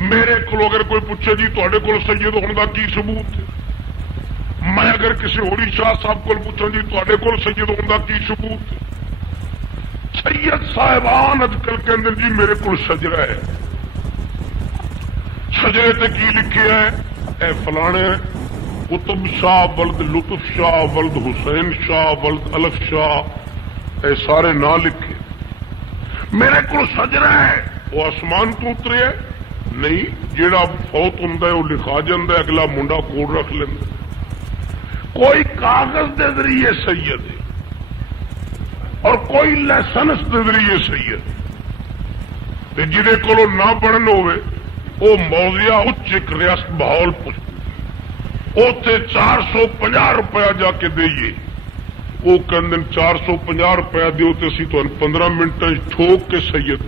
میرے کو اگر کوئی پوچھے جی تے کول سید ہونے کا کی ثبوت ہے، میں اگر کسی ہوری شاہ صاحب کو پوچھا جی تے کول سید ہونے کا کی ثبوت ہے، سید صاحبان اج کل کہ جی میرے کو شجرا ہے، شجرے تے کی لکھے ہے اے فلانے قطب شاہ ولد لطف شاہ ولد حسین شاہ ولد الف شاہ، اے سارے نہ لکھے، میرے کو شجرا ہے وہ آسمان تو اترے ہے نہیں، جیڑا فوت ہوں وہ لکھا جاتا ہے، اگلا منڈا کوڑ رکھ لینا، کوئی کاغذ دے ذریعے سید ہے اور کوئی لائسنس دے ذریعے سید، جہے کو نہ پڑھن ہوئے وہ موضیہ اچ ایک ریاست بہول اوتے 450 روپیہ جا کے دئیے، وہ کہندے 450 روپیہ دیو تے اسی تو 15 منٹ ٹھوک کے سید